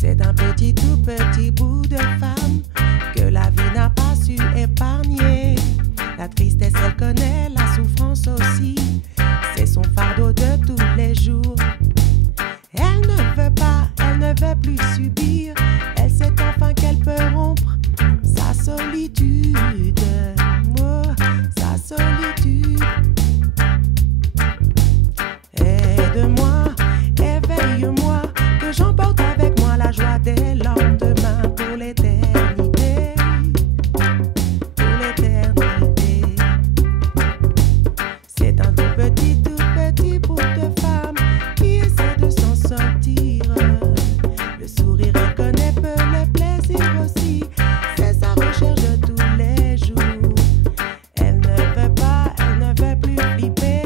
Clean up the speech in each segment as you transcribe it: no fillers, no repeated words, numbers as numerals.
C'est un petit tout petit bout de femme que la vie n'a pas su épargner. La tristesse elle connaît, la souffrance aussi. C'est son fardeau de tous les jours. Elle ne veut pas, elle ne veut plus subir. Elle sait enfin qu'elle peut rompre sa solitude. Oh, sa solitude. Aide-moi, éveille-moi, que j'emporte avec moi la joie des lendemains pour l'éternité. Pour l'éternité. C'est un tout petit bout de femme qui essaie de s'en sortir. Le sourire elle connaît peu, le plaisir aussi. C'est sa recherche de tous les jours. Elle ne veut pas, elle ne veut plus flipper,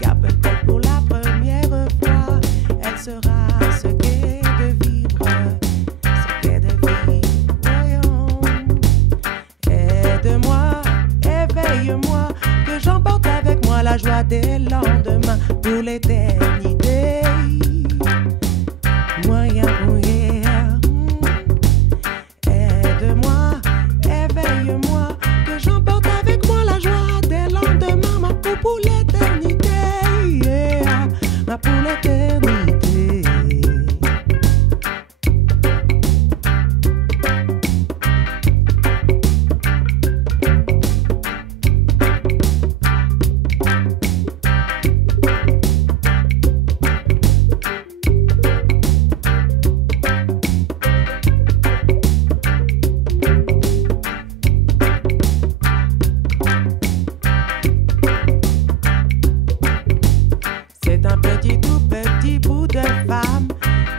car peut-être pour la première fois, elle sera ce qu'est de vivre, ce qu'est de vivre. Voyons, aide-moi, éveille-moi, que j'emporte avec moi la joie des lendemains pour l'éternité. Moyen, moyen. Aide-moi, éveille-moi, que j'emporte avec moi la joie des lendemains, ma peau pour l'éternité, yeah, ma pour l'éternité. C'est un petit tout petit bout de femme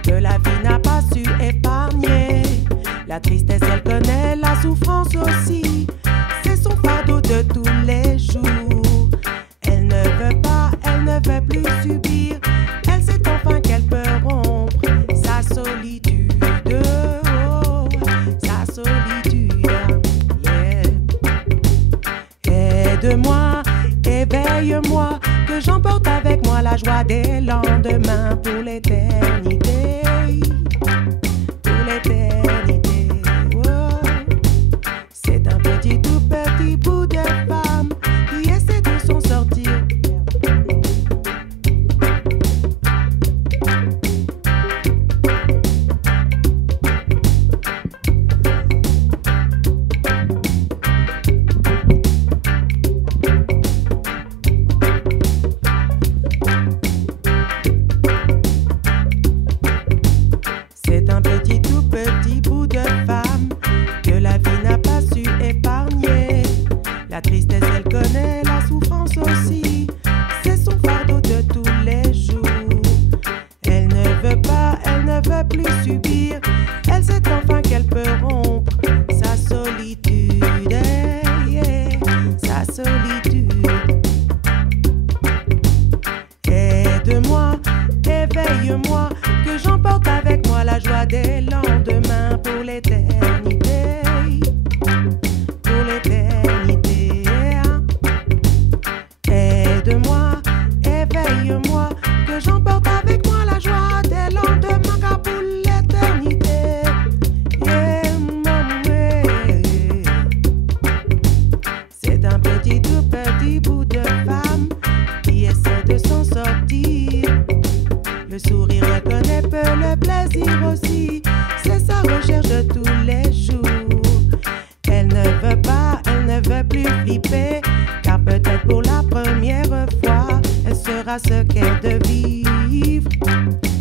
que la vie n'a pas su épargner. La tristesse elle connaît, la souffrance aussi. C'est son fardeau de tous les jours. Elle ne veut pas, elle ne veut plus subir. Elle sait enfin qu'elle peut rompre sa solitude. Oh, sa solitude. Yeah. Aide-moi, éveille-moi, que j'emporte avec moi la joie des lendemains pour l'éternité. Pour l'éternité. Oh. C'est un petit tout petit bout de femme qui essaie de s'en sortir. C'est un petit tout petit bout de femme que la vie n'a pas su épargner. La tristesse elle connaît, la souffrance aussi. C'est son fardeau de tous les jours. Elle ne veut pas, elle ne veut plus subir. Elle sait enfin qu'elle peut rompre sa solitude, yeah, sa solitude. Aide-moi, éveille-moi, que j'emporte avec moi la joie des lendemains pour l'éternité. Pour l'éternité. Aide-moi, éveille-moi, que j'emporte avec moi la joie des lendemains car pour l'éternité. Yeah, c'est un petit tout petit bout de femme qui essaie de s'en sortir. Le sourire elle connaît peu, le plaisir aussi. C'est sa recherche de tous les jours. Elle ne veut pas, elle ne veut plus flipper, car peut-être pour la première fois, elle sera ce qu'est de vivre.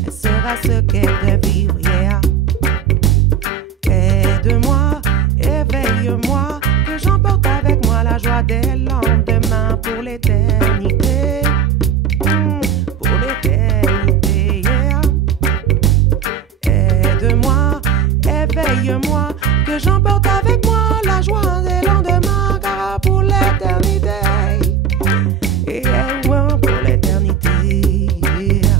Elle sera ce qu'est de vivre, yeah. Aide-moi, éveille-moi, que j'emporte avec moi la joie des lendemains pour l'éternité. Pour l'éternité, yeah. Aide-moi, éveille-moi, que j'emporte avec moi la joie des lendemains car pour l'éternité. Yeah, ouais, pour l'éternité, yeah.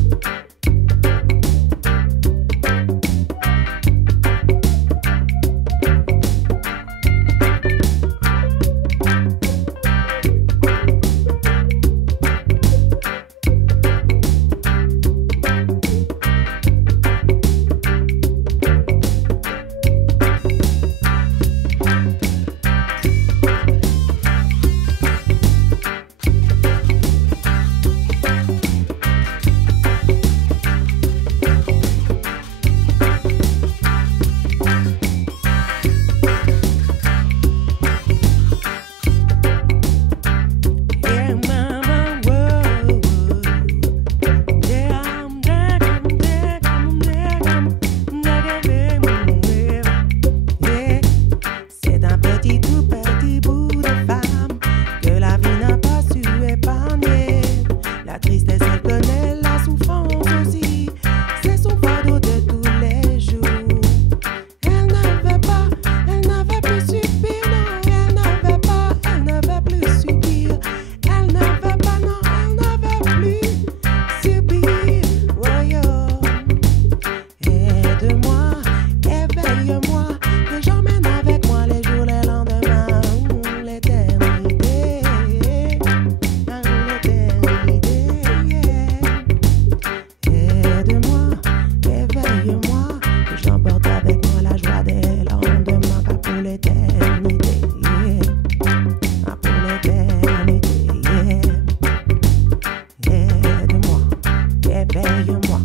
éveille-moi.